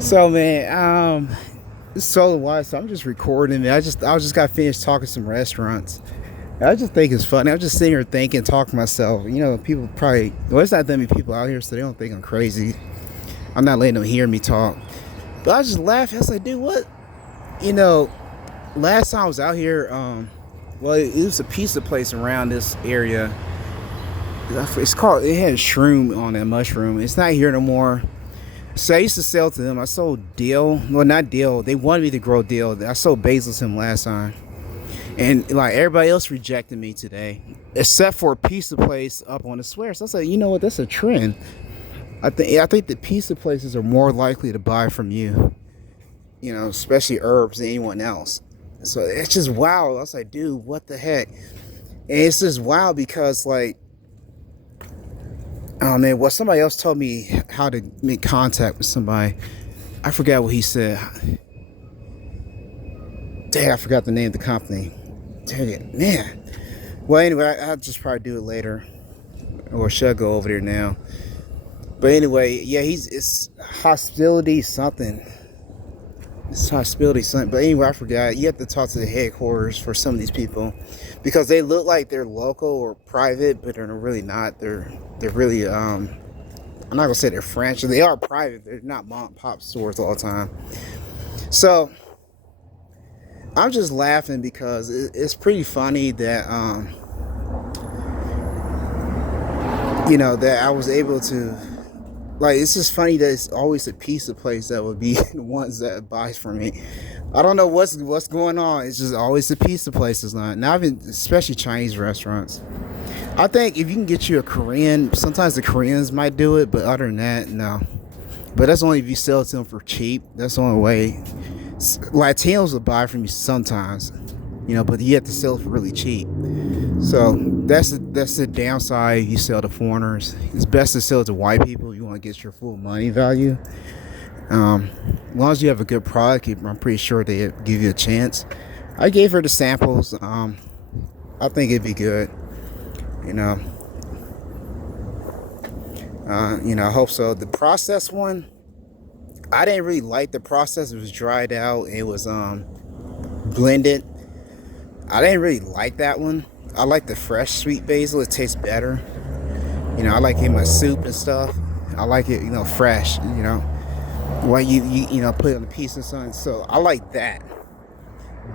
So man, it's Solar Wise. So I'm just recording it. I just got finished talking some restaurants. I just think it's funny. I'm just sitting here thinking, talking to myself. People probably it's not that many people out here, so they don't think I'm crazy. I'm not letting them hear me talk. But I was just laughing. I was like, dude, what? You know, last time I was out here, well, it was a pizza place around this area. It's called. It had shroom on that mushroom. It's not here no more. So I used to sell to them. I sold dill. Well, not dill. They wanted me to grow dill. I sold basil to them last time. And like everybody else rejected me today. Except for a pizza place up on the square. So I said, you know what, that's a trend. I think the pizza places are more likely to buy from you. Especially herbs than anyone else. So it's just wow. I was like, dude, what the heck? And it's just wow because like, oh man, well, somebody else told me how to make contact with somebody. I forgot what he said. Dang, I forgot the name of the company. Dang it, man. Well, anyway, I'll just probably do it later, or should I go over there now? But anyway, yeah, it's hospitality something. It's hospitality something. But anyway, I forgot. You have to talk to the headquarters for some of these people because they look like they're local or private, but they're really not. They're really I'm not gonna say they're franchise. They are private. They're not mom and pop stores all the time. So I'm just laughing because it's pretty funny that that I was able to, like, it's just funny that it's always a pizza place that would be the ones that buys from me. I don't know what's going on. It's just always the pizza places not even especially Chinese restaurants. I think if you can get you a Korean, sometimes the Koreans might do it, but other than that, no. But that's only if you sell it to them for cheap. That's the only way. Latinos will buy from you sometimes, but you have to sell it for really cheap. So that's the downside. You sell to foreigners. It's best to sell it to white people. You want to get your full money value. As long as you have a good product, I'm pretty sure they give you a chance. I gave her the samples. I think it'd be good. You know. I hope so. The processed one, I didn't really like the process. It was dried out. It was blended. I didn't really like that one. I like the fresh sweet basil. It tastes better. I like it in my soup and stuff. I like it, fresh. While you put it on a piece or something. So I like that.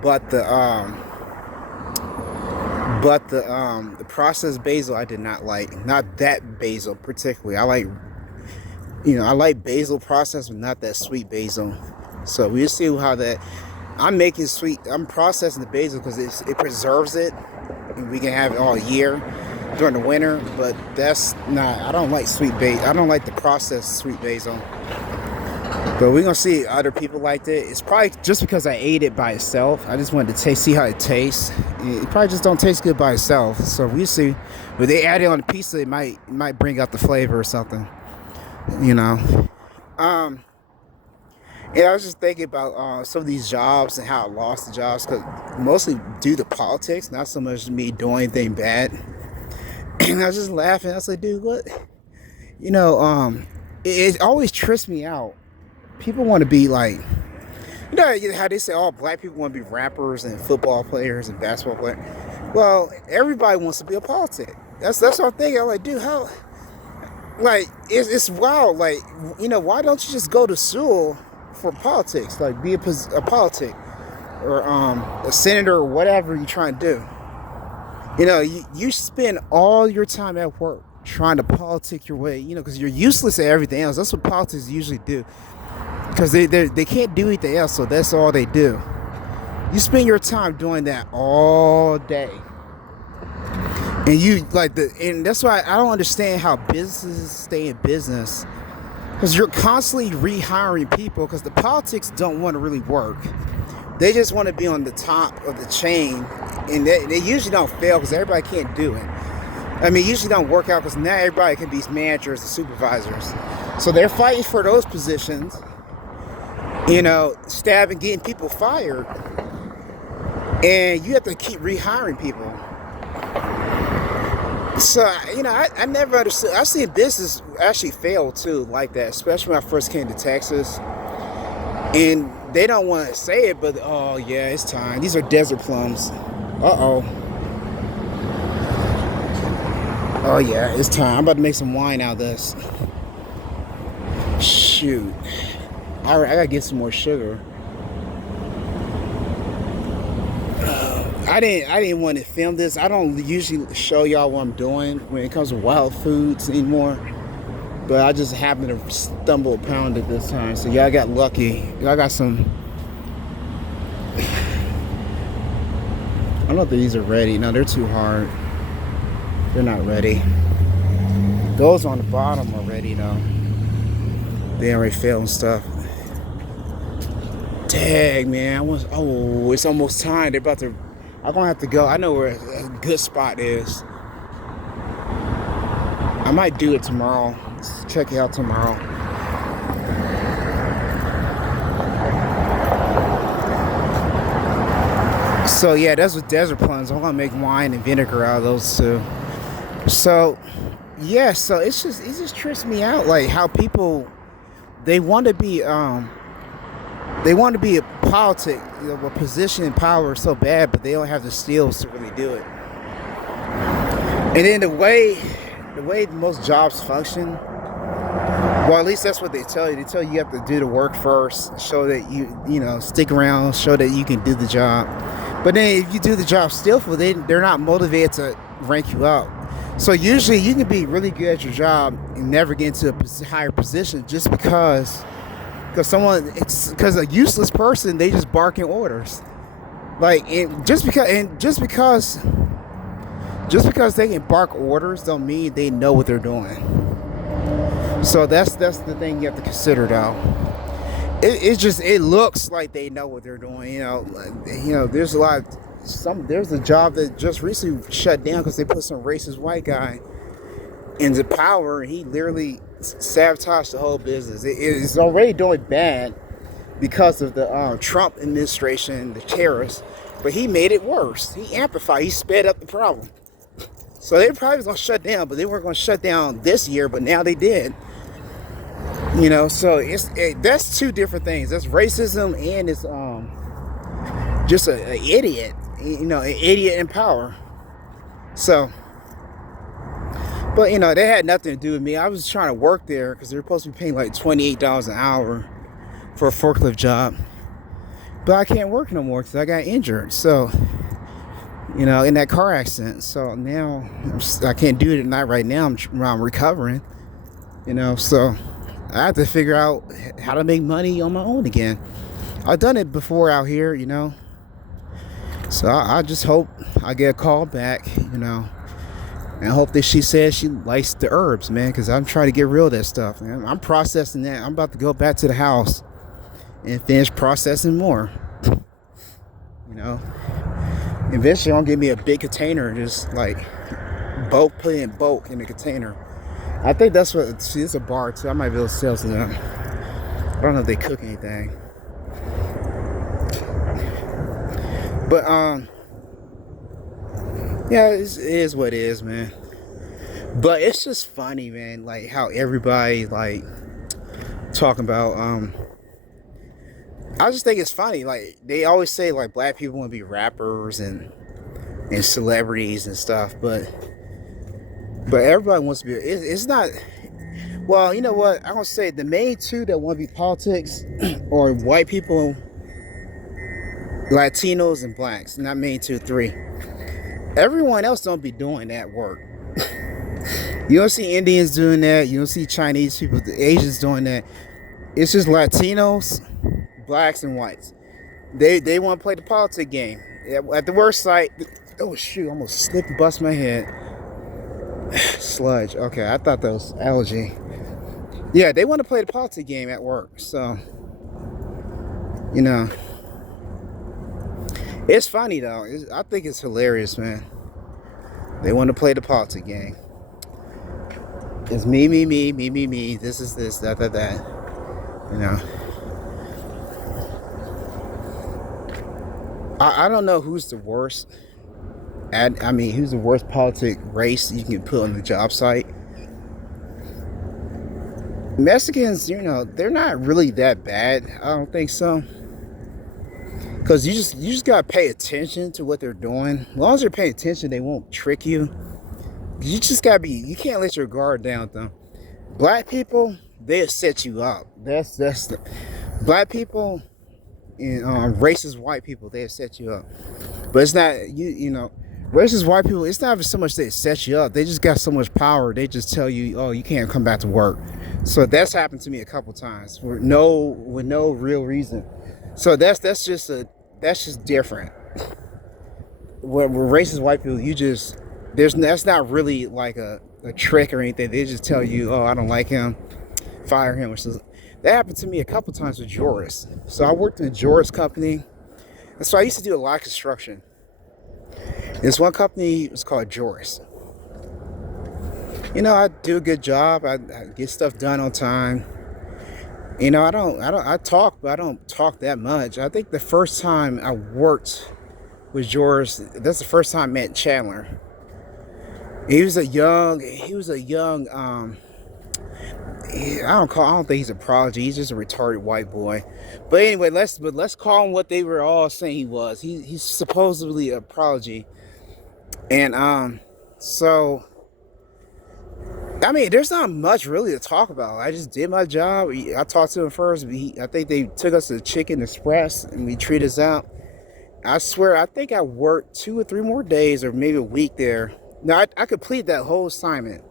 But the processed basil I did not like. Not that basil particularly. I like basil processed, but not that sweet basil. So we'll see how that. I'm making sweet. I'm processing the basil because it preserves it, and we can have it all year during the winter. But that's not. I don't like sweet basil. I don't like the processed sweet basil. But we're gonna see if other people liked it. It's probably just because I ate it by itself. I just wanted to see how it tastes. It probably just don't taste good by itself. So we'll see. But they add it on the pizza, it might bring out the flavor or something. you know. Um, and I was just thinking about some of these jobs and how I lost the jobs, because mostly due to politics, not so much me doing anything bad. And I was just laughing. I was like, dude, what? You know, it always trips me out. People want to be like, how they say all black people want to be rappers and football players and basketball players. Well, everybody wants to be a politic. That's what I'm thinking. I'm like, dude, how? Like, it's wild. Like, why don't you just go to school for politics? Like, be a politic or a senator or whatever you're trying to do. You spend all your time at work trying to politic your way. Because you're useless at everything else. That's what politics usually do. Because they can't do anything else, so that's all they do. You spend your time doing that all day. And that's why I don't understand how businesses stay in business, because you're constantly rehiring people, because the politics don't want to really work. They just want to be on the top of the chain, and they usually don't fail because everybody can't do it. I mean, usually don't work out because not everybody can be managers and supervisors. So they're fighting for those positions, stabbing, getting people fired, and you have to keep rehiring people. So, I never understood. I've seen business actually fail too, like that, especially when I first came to Texas. And they don't want to say it, but oh yeah, it's time. These are desert plums. Uh-oh. Oh yeah, it's time. I'm about to make some wine out of this. Shoot. All right, I gotta get some more sugar. I didn't want to film this. I don't usually show y'all what I'm doing when it comes to wild foods anymore. But I just happened to stumble upon it this time. So y'all got lucky. Y'all got some. I don't think these are ready. No, they're too hard. They're not ready. Those on the bottom are ready though. They already failed and stuff. Dang, man. Oh, it's almost time. They're about to. I'm gonna have to go. I know where a good spot is. I might do it tomorrow. Let's check it out tomorrow. So yeah, that's with desert plums. I'm gonna make wine and vinegar out of those too. So yeah, so it just trips me out like how people they want to be a politic, a position in power so bad, but they don't have the skills to really do it. And then the way most jobs function, well, at least that's what they tell you. They tell you have to do the work first, show that you know stick around, show that you can do the job. But then if you do the job skillfully, they're not motivated to rank you up. So usually you can be really good at your job and never get into a higher position just because a useless person, they just bark in orders. Like just because they can bark orders don't mean they know what they're doing. So that's the thing you have to consider though. It looks like they know what they're doing. There's a job that just recently shut down because they put some racist white guy into power, and he literally sabotaged the whole business. It's already doing bad because of the Trump administration, the terrorists, but he made it worse. He amplified. He sped up the problem. So they probably was gonna shut down, but they weren't gonna shut down this year. But now they did. So that's two different things. That's racism and it's just an idiot. An idiot in power. So. But they had nothing to do with me. I was trying to work there because they were supposed to be paying like $28 an hour for a forklift job. But I can't work no more because I got injured. So, in that car accident. So now I can't do it right now. I'm recovering. So I have to figure out how to make money on my own again. I've done it before out here. So I just hope I get a call back. And I hope that she says she likes the herbs, man, because I'm trying to get rid of that stuff, man. I'm processing that. I'm about to go back to the house and finish processing more. Eventually, I'm gonna give me a big container and just like put it in bulk in the container. I think that's what. See, it's a bar too. I might be able to sell to them. I don't know if they cook anything, but yeah, it is what it is, man. But it's just funny, man, like how everybody like talking about I just think it's funny. Like they always say like black people want to be rappers and celebrities and stuff, but everybody wants to be it's not. Well, you know what? I'm gonna say the main two that want to be politics are white people, Latinos, and blacks. Not main two, three. Everyone else don't be doing that work. You don't see Indians doing that. You don't see Chinese people, the Asians doing that. It's just Latinos, blacks, and whites. They want to play the politics game. At the worst site, oh shoot, I almost slipped and bust my head. Sludge. Okay, I thought that was allergy. Yeah, they want to play the politics game at work. So, it's funny though. I think it's hilarious, man. They want to play the politics game. It's me. This is this, that. I don't know who's the worst. Who's the worst politic race you can put on the job site? Mexicans, they're not really that bad. I don't think so. Cause you just gotta pay attention to what they're doing. As long as you're paying attention, they won't trick you. You just gotta be. You can't let your guard down, though. Black people, they'll set you up. That's the black people and racist white people. They'll set you up. But it's not racist white people. It's not even so much they set you up. They just got so much power. They just tell you, oh, you can't come back to work. So that's happened to me a couple times with no real reason. So that's just different. With racist white people, that's not really like a trick or anything. They just tell you, oh, I don't like him, fire him. That happened to me a couple times with Joris. So I worked in a Joris company, and so I used to do a lot of construction. This one company was called Joris. I do a good job. I get stuff done on time. I talk, but I don't talk that much. I think the first time I worked with Joris, that's the first time I met Chandler. He was a young, I don't think he's a prodigy. He's just a retarded white boy. But anyway, let's call him what they were all saying he was. He's supposedly a prodigy. And so I mean, there's not much really to talk about. I just did my job. I talked to him first. I think they took us to Chicken Express and we treated us out. I swear, I think I worked 2 or 3 more days or maybe a week there. Now, I completed that whole assignment,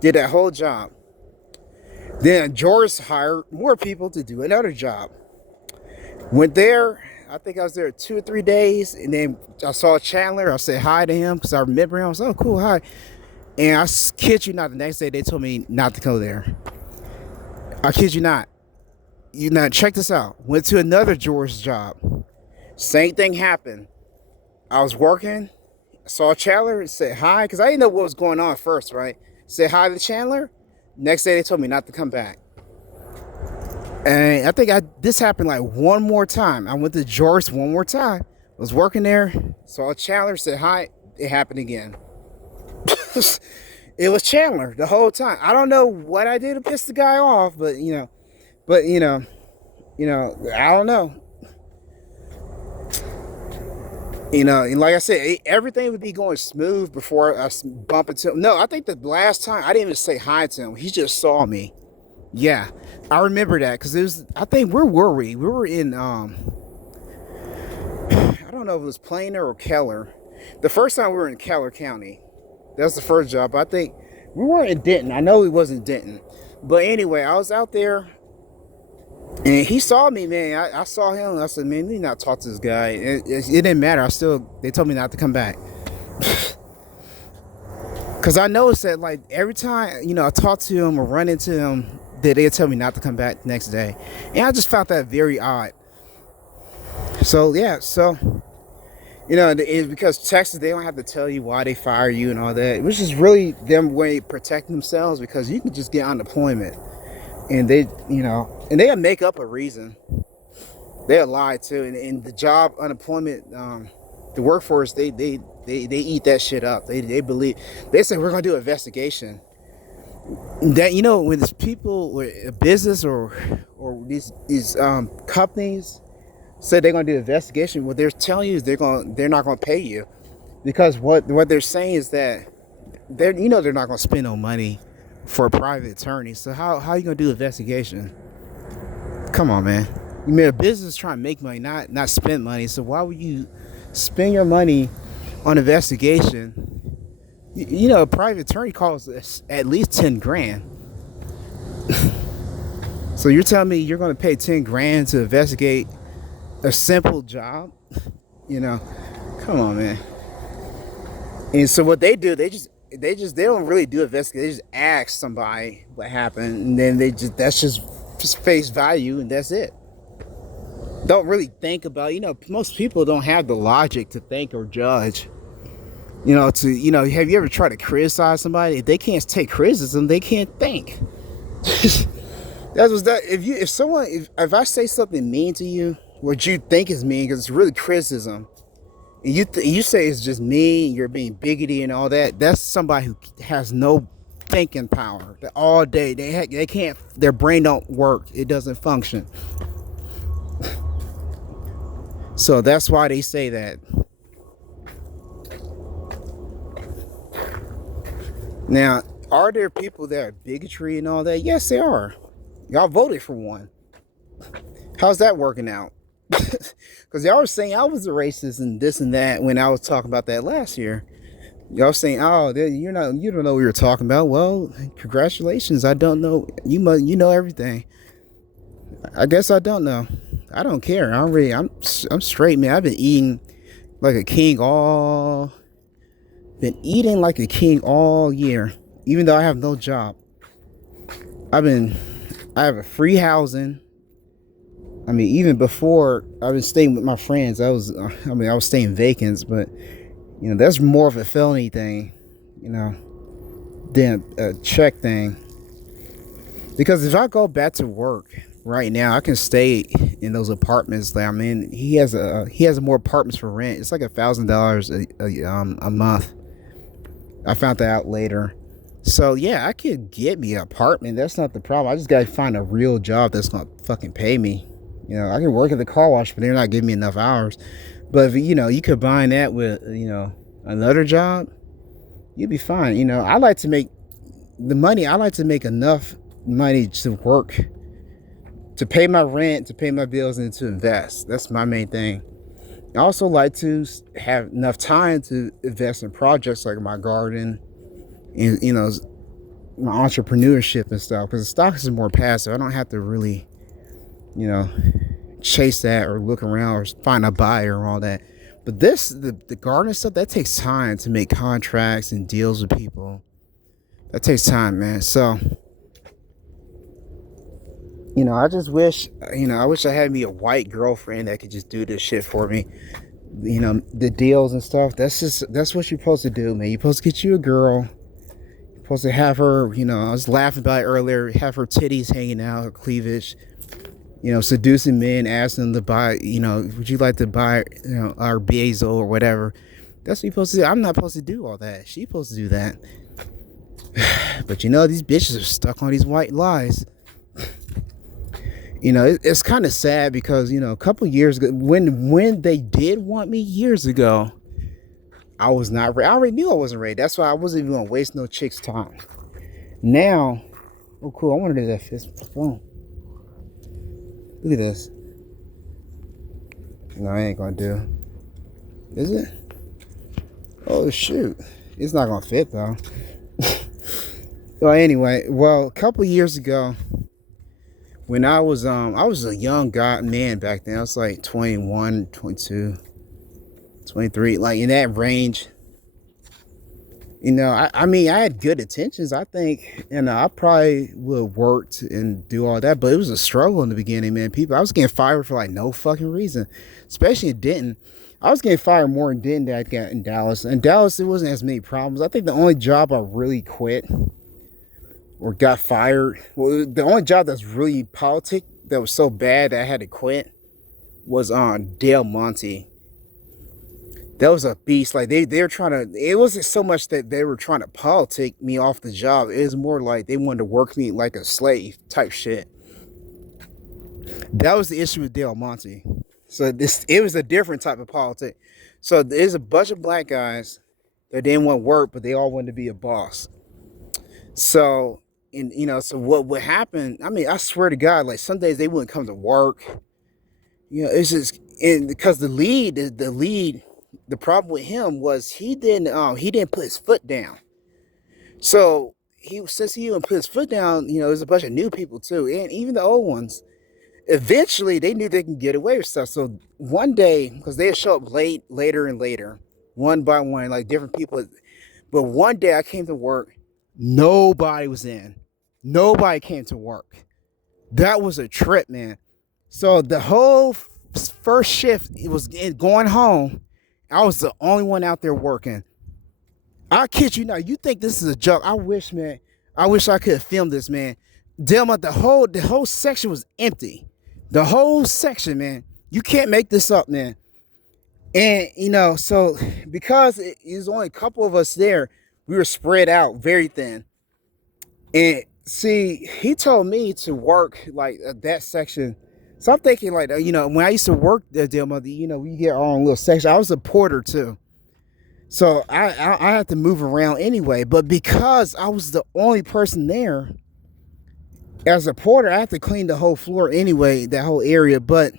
did that whole job. Then George hired more people to do another job. Went there. I think I was there 2 or 3 days. And then I saw Chandler. I said hi to him because I remember him. I was like, oh, cool, hi. And I kid you not, the next day they told me not to go there. I kid you not. Check this out. Went to another George job. Same thing happened. I was working, saw Chandler, said hi, because I didn't know what was going on first, right? Said hi to Chandler. Next day they told me not to come back. And I think this happened like one more time. I went to George one more time. I was working there, saw Chandler, said hi. It happened again. It was Chandler the whole time. I don't know what I did to piss the guy off, but I don't know. And like I said, everything would be going smooth before I bump into him. No, I think the last time I didn't even say hi to him. He just saw me. Yeah, I remember that because it was. I think where were we? We were in. I don't know if it was Plano or Keller. The first time we were in Keller County. That's the first job. I think we weren't in Denton. I know he wasn't Denton. But anyway, I was out there and he saw me, man. I saw him. And I said, man, you need not talk to this guy. It didn't matter. They told me not to come back. Because I noticed that, like, every time, I talk to him or run into him, they'd tell me not to come back the next day. And I just found that very odd. So, yeah. It's because Texas, they don't have to tell you why they fire you and all that, which is really them way protecting themselves because you can just get unemployment and they'll make up a reason. They'll lie too. And the job unemployment, the workforce, they eat that shit up. They say we're going to do an investigation. That, when it's people or a business or these companies said they're going to do an investigation, what they're telling you is they're not going to pay you because what they're saying is that they're not going to spend no money for a private attorney. So how are you going to do an investigation? Come on, man. You mean a business trying to make money, not spend money. So why would you spend your money on investigation? A private attorney costs at least 10 grand. So you're telling me you're going to pay 10 grand to investigate a simple job? Come on, man. And so what they do, they don't really do investigation. They just ask somebody what happened, and then that's just face value, and that's it. Don't really think about. Most people don't have the logic to think or judge. Have you ever tried to criticize somebody? If they can't take criticism, they can't think. That's what's that. If I say something mean to you, what you think is mean, because it's really criticism, and you say it's just mean, you're being bigoted and all that. That's somebody who has no thinking power. All day they can't. Their brain don't work. It doesn't function. So that's why they say that. Now, are there people that are bigotry and all that? Yes, there are. Y'all voted for one. How's that working out? Because y'all were saying I was a racist and this and that when I was talking about that last year. Y'all saying, "Oh, you don't know what you're talking about." Well, congratulations. I don't know. You know everything. I guess I don't know. I don't care. I'm straight, man. I've like a king all been eating like a king all year, even though I have no job. I have a free housing. I mean, even before I was staying with my friends, I was staying vacant, but that's more of a felony thing, than a check thing. Because if I go back to work right now, I can stay in those apartments that I'm in. He has more apartments for rent. It's like $1,000 a month. I found that out later. So yeah, I could get me an apartment. That's not the problem. I just gotta find a real job that's gonna fucking pay me. I can work at the car wash, but they're not giving me enough hours. But if you combine that with another job, you'd be fine. I like to make the money. I like to make enough money to work, to pay my rent, to pay my bills, and to invest. That's my main thing. I also like to have enough time to invest in projects like my garden and my entrepreneurship and stuff, because the stocks is more passive. I don't have to really chase that or look around or find a buyer and all that. But the garden stuff, that takes time to make contracts and deals with people. That takes time, man. So I just wish I had me a white girlfriend that could just do this shit for me. The deals and stuff. That's what you're supposed to do, man. You're supposed to get you a girl. You're supposed to have her, I was laughing about it earlier, have her titties hanging out, her cleavage, seducing men, asking them to buy, would you like to buy, our Bezo or whatever. That's what you're supposed to do. I'm not supposed to do all that. She's supposed to do that. But these bitches are stuck on these white lies. It's kind of sad because, a couple years ago, when they did want me years ago, I was not ready. I already knew I wasn't ready. That's why I wasn't even going to waste no chick's time. Now, oh, cool. I want to do that fist phone. Look at this. No, I ain't going to do. Is it? Oh, shoot. It's not going to fit, though. Well, anyway, a couple years ago, when I was a young man back then. I was like 21, 22, 23, like in that range. I mean, I had good intentions. I think, I probably would have worked and do all that, but it was a struggle in the beginning, man. I was getting fired for like no fucking reason, especially in Denton. I was getting fired more in Denton than I got in Dallas. In Dallas, it wasn't as many problems. I think the only job I really quit or got fired, well, the only job that's really politic that was so bad that I had to quit was on Del Monte. That was a beast. Like they were trying to, it wasn't so much that they were trying to politic me off the job. It was more like they wanted to work me like a slave type shit. That was the issue with Del Monte. So it was a different type of politic. So there's a bunch of black guys that didn't want work, but they all wanted to be a boss. So, so what would happen? I mean, I swear to God, like some days they wouldn't come to work. It's just because the lead, the problem with him was he didn't put his foot down. So since he didn't put his foot down, there's a bunch of new people too, and even the old ones. Eventually, they knew they can get away with stuff. So one day, because they'd show up later and later, one by one, like different people. But one day I came to work, nobody was in. Nobody came to work. That was a trip, man. So the whole first shift, it was going home. I was the only one out there working. I kid you not. You think this is a joke? I wish I could have filmed this, man. The whole section was empty. The whole section, man. You can't make this up, man. And so because it was only a couple of us there, we were spread out very thin. And see, he told me to work like that section. So I'm thinking like, when I used to work there, we get our own little section. I was a porter too. So I had to move around anyway. But because I was the only person there as a porter, I had to clean the whole floor anyway, that whole area. But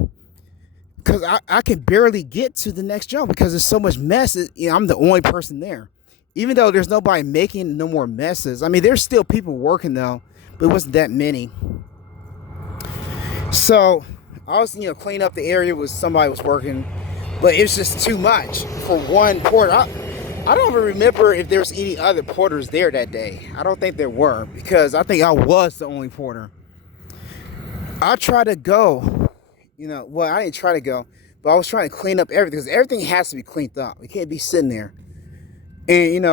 because I can barely get to the next job because there's so much mess. I'm the only person there. Even though there's nobody making no more messes. I mean, there's still people working though, but it wasn't that many. So I was, cleaning up the area where somebody was working, but it was just too much for one porter. I don't even remember if there was any other porters there that day. I don't think there were because I think I was the only porter. I tried to go, well, I didn't try to go, but I was trying to clean up everything because everything has to be cleaned up. It can't be sitting there. And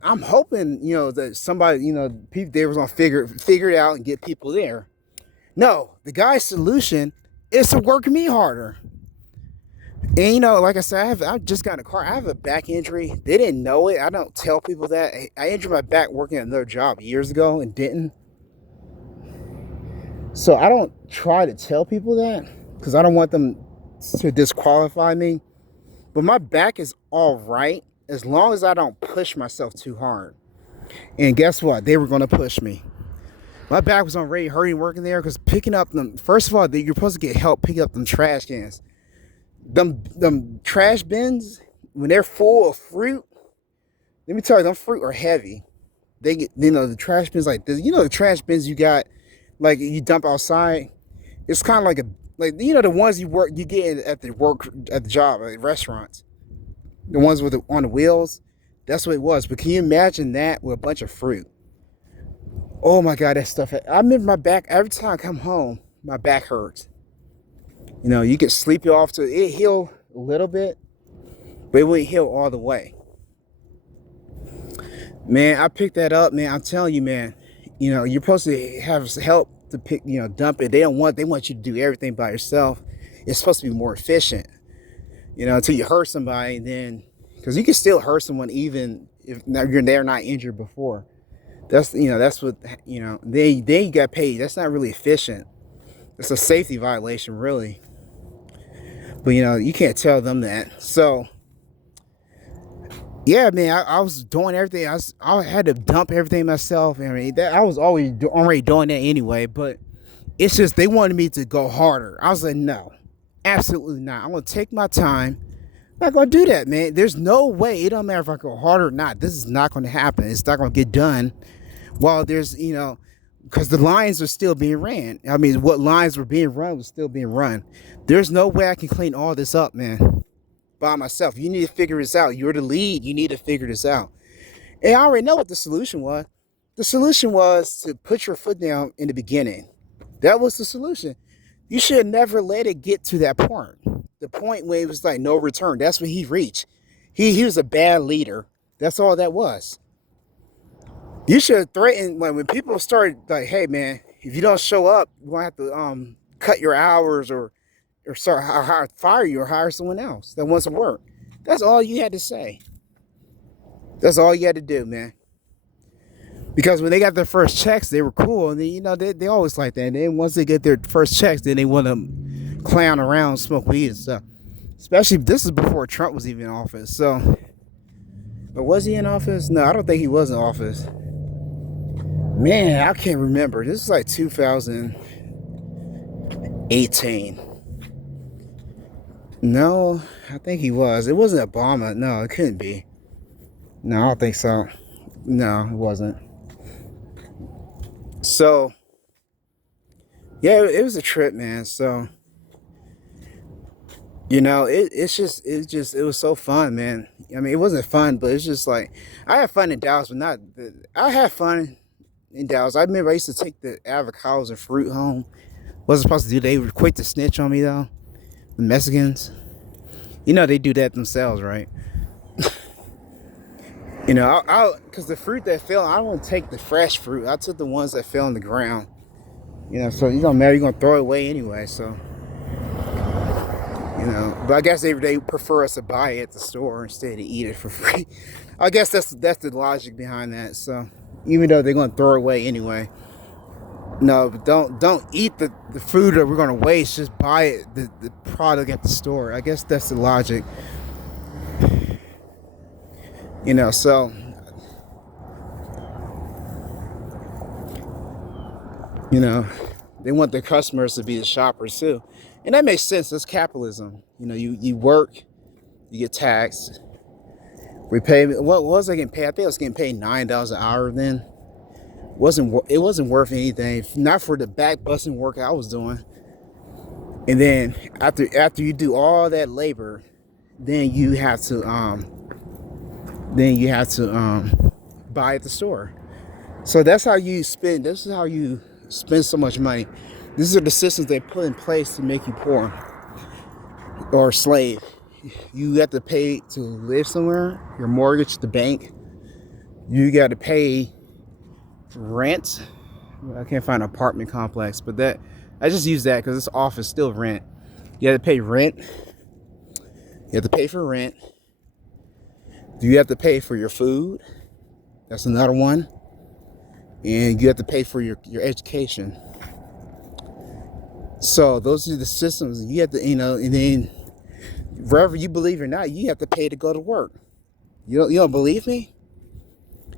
I'm hoping that somebody people there was gonna figure it out and get people there. No, the guy's solution is to work me harder. And like I said, I just got in a car. I have a back injury. They didn't know it. I don't tell people that. I injured my back working at another job years ago and didn't. So I don't try to tell people that because I don't want them to disqualify me. But my back is all right as long as I don't push myself too hard. And guess what? They were going to push me. My back was already hurting working there because picking up them. First of all, you're supposed to get help picking up them trash cans. Them trash bins, when they're full of fruit, let me tell you, them fruit are heavy. They get, the trash bins like this. The trash bins you got, like you dump outside. It's kind of like the ones you get at the job at restaurants. The ones on the wheels. That's what it was. But can you imagine that with a bunch of fruit? Oh my God, that stuff. I remember my back every time I come home. My back hurts. You get sleepy off to it heal a little bit, but it wouldn't heal all the way. Man, I picked that up, man. I'm telling you, man. You're supposed to have help to pick, dump it. They want you to do everything by yourself. It's supposed to be more efficient. Until you hurt somebody, then because you can still hurt someone even if they're not injured before. That's what they got paid. That's not really efficient. It's a safety violation, really. But you can't tell them that. So yeah, man, I was doing everything. I had to dump everything myself. I mean, I was already doing that anyway. But it's just they wanted me to go harder. I was like, no, absolutely not. I'm gonna take my time. I'm not gonna do that, man. There's no way. It don't matter if I go harder or not. This is not gonna happen. It's not gonna get done while there's because the lines are still being ran. I mean, what lines were being run was still being run. There's no way I can clean all this up, man, by myself. You need to figure this out. You're the lead. You need to figure this out. And I already know what the solution was. The solution was to put your foot down in the beginning. That was the solution. You should have never let it get to that point. The point where it was like no return. That's when he reached. He was a bad leader. That's all that was. You should have threatened when people started like, hey man, if you don't show up, we're gonna have to cut your hours or fire you or hire someone else that wants to work. That's all you had to say. That's all you had to do, man. Because when they got their first checks, they were cool, and they always like that. And then once they get their first checks, then they want to clown around, smoke weed and stuff. Especially this is before Trump was even in office. So, but was he in office? No, I don't think he was in office. Man, I can't remember. This is like 2018. No, I think he was. It wasn't Obama. No, it couldn't be. No, I don't think so. No, it wasn't. So, yeah, it was a trip, man. So, it was so fun, man. I mean, it wasn't fun, but it's just like I had fun in Dallas, but I had fun in Dallas. I remember I used to take the avocados and fruit home. Wasn't supposed to do. They were quick to snitch on me though. The Mexicans, they do that themselves, right? Because the fruit that fell, I don't take the fresh fruit. I took the ones that fell on the ground. So it don't matter. You're gonna throw it away anyway. So, but I guess they prefer us to buy it at the store instead of eat it for free. I guess that's the logic behind that. So, even though they're gonna throw it away anyway. No, but don't eat the food that we're gonna waste. Just buy it, the product at the store. I guess that's the logic, you know. So, you know, they want their customers to be the shoppers too, and that makes sense. That's capitalism. You know, you work, you get taxed. We pay. What was I getting paid? I think I was getting paid $9 an hour then. It wasn't worth anything, not for the back busting work I was doing. And then after you do all that labor, then you have to buy at the store. So that's how you spend. This is how you spend so much money. These are the systems they put in place to make you poor or a slave. You have to pay to live somewhere, your mortgage, the bank. You got to pay rent. I can't find an apartment complex, but that I just use that because this office still rent. You have to pay rent. You have to pay for rent. You have to pay for your food. That's another one. And you have to pay for your education. So those are the systems you have to, you know, and then wherever you believe or not, you have to pay to go to work. You don't believe me?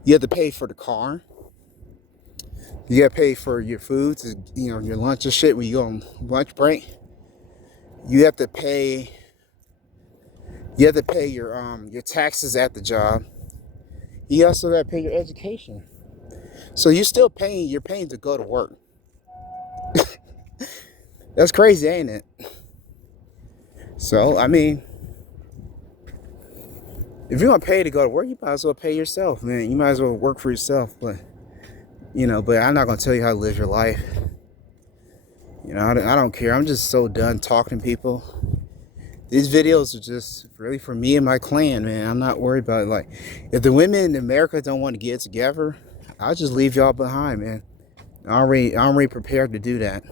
You have to pay for the car. You gotta pay for your food, to, you know, your lunch and shit when you go on lunch break. You have to pay. You have to pay your taxes at the job. You also got to pay your education. So you're still paying. You're paying to go to work. That's crazy, ain't it? So I mean, if you're gonna pay to go to work, you might as well pay yourself, man. You might as well work for yourself, but. You know, but I'm not gonna tell you how to live your life. You know, I don't care. I'm just so done talking to people. These videos are just really for me and my clan, man. I'm not worried about it. Like, if the women in America don't want to get together, I'll just leave y'all behind, man. I'm already prepared to do that.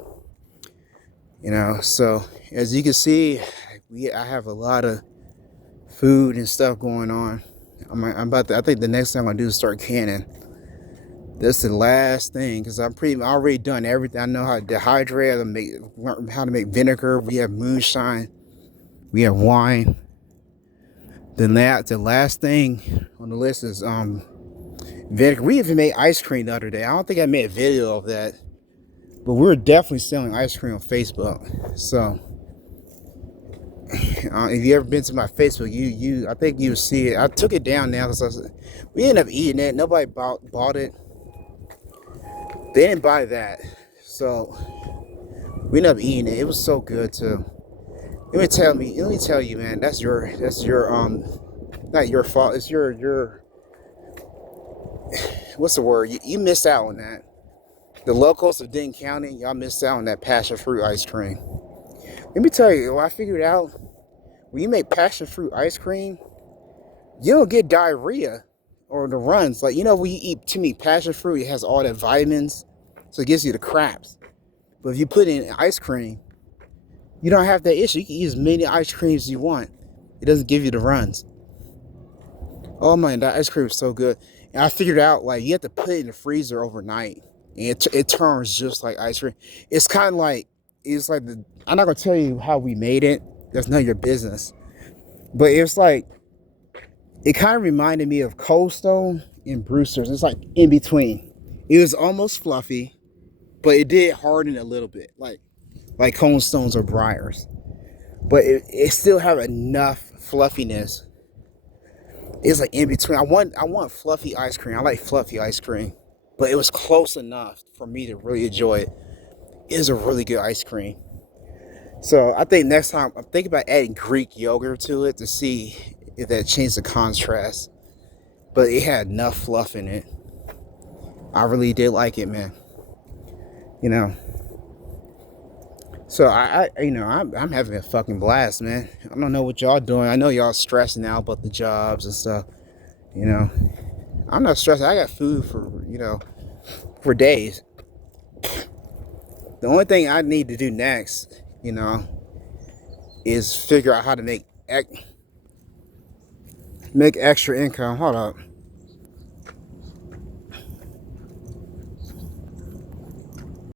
You know, so as you can see, I have a lot of food and stuff going on. I think the next thing I'm gonna do is start canning. This is the last thing because I'm already done everything. I know how to dehydrate, learn how to make vinegar. We have moonshine, we have wine. The last thing on the list is vinegar. We even made ice cream the other day. I don't think I made a video of that, but we're definitely selling ice cream on Facebook. So if you ever been to my Facebook, I think you see it. I took it down now because we ended up eating it. Nobody bought it. They didn't buy that, so we ended up eating it. It was so good too. Let me tell you, man. That's your not your fault. It's your what's the word? You missed out on that. The locals of Denton County, y'all missed out on that passion fruit ice cream. Let me tell you, what I figured out, when you make passion fruit ice cream, you don't get diarrhea or the runs. Like, you know, when you eat too many passion fruit, it has all that vitamins, so it gives you the craps. But if you put in ice cream, you don't have that issue. You can eat as many ice creams as you want. It doesn't give you the runs. Oh man, that ice cream is so good. And I figured out, like, you have to put it in the freezer overnight, and it turns just like ice cream. It's kind of like, I'm not gonna tell you how we made it. That's none of your business. But it's like, it kind of reminded me of Cold Stone and Brewster's. It's like in between. It was almost fluffy, but it did harden a little bit, like Cold Stones or Breyers. But it still have enough fluffiness. It's like in between. I want fluffy ice cream. I like fluffy ice cream, but it was close enough for me to really enjoy it. It is a really good ice cream. So I think next time I'm thinking about adding Greek yogurt to it to see if that changed the contrast. But it had enough fluff in it. I really did like it, man. You know. So I'm having a fucking blast, man. I don't know what y'all doing. I know y'all stressing out about the jobs and stuff. You know, I'm not stressing. I got food for days. The only thing I need to do next, is figure out how to make extra income. Hold up.